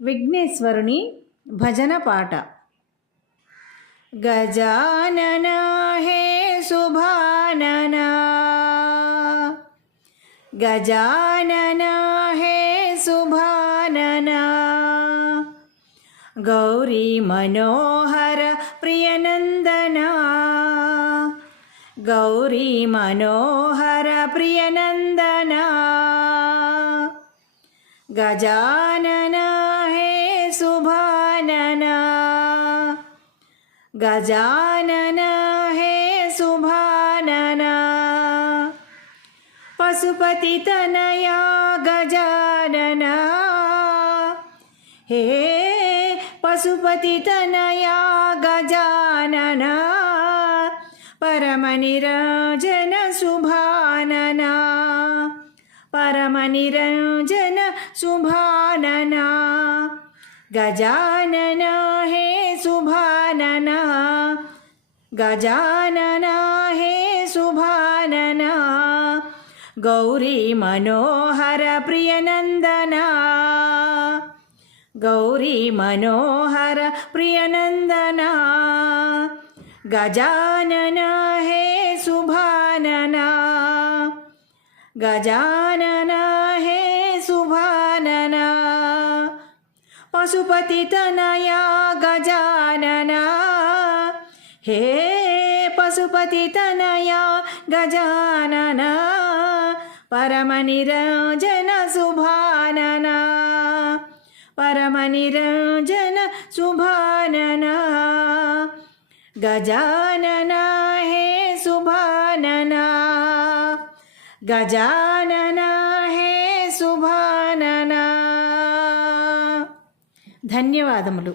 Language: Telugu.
విఘ్నేశ్వరుని భజన పాట. గజానన హే శుభానన, గజానన హే శుభానన, గౌరీ మనోహర ప్రియనందన, గౌరీ మనోహర ప్రియనందన, గజానన హే శుభానన, గజానన హే శుభానన, పశుపతి తనయా గజానన, హే పశుపతి తనయా గజానన, పరమ నిరంజన శుభానన, పరమ నిరంజన శుభానన, గజానన హే శుభానన, గజానన హే శుభానన, గౌరీ మనోహర ప్రియనందన, గౌరీ మనోహర ప్రియనందన, గజానన హే శుభానన, గజానన హే శుభానన, పశుపతి తనయా గజానన, హే పశుపతి తనయా గజానన, పరమ నిరంజన శుభానన, పరమ నిరంజన శుభానన, గజానన హే శుభానన, గజానన హే శుభానన. ధన్యవాదములు.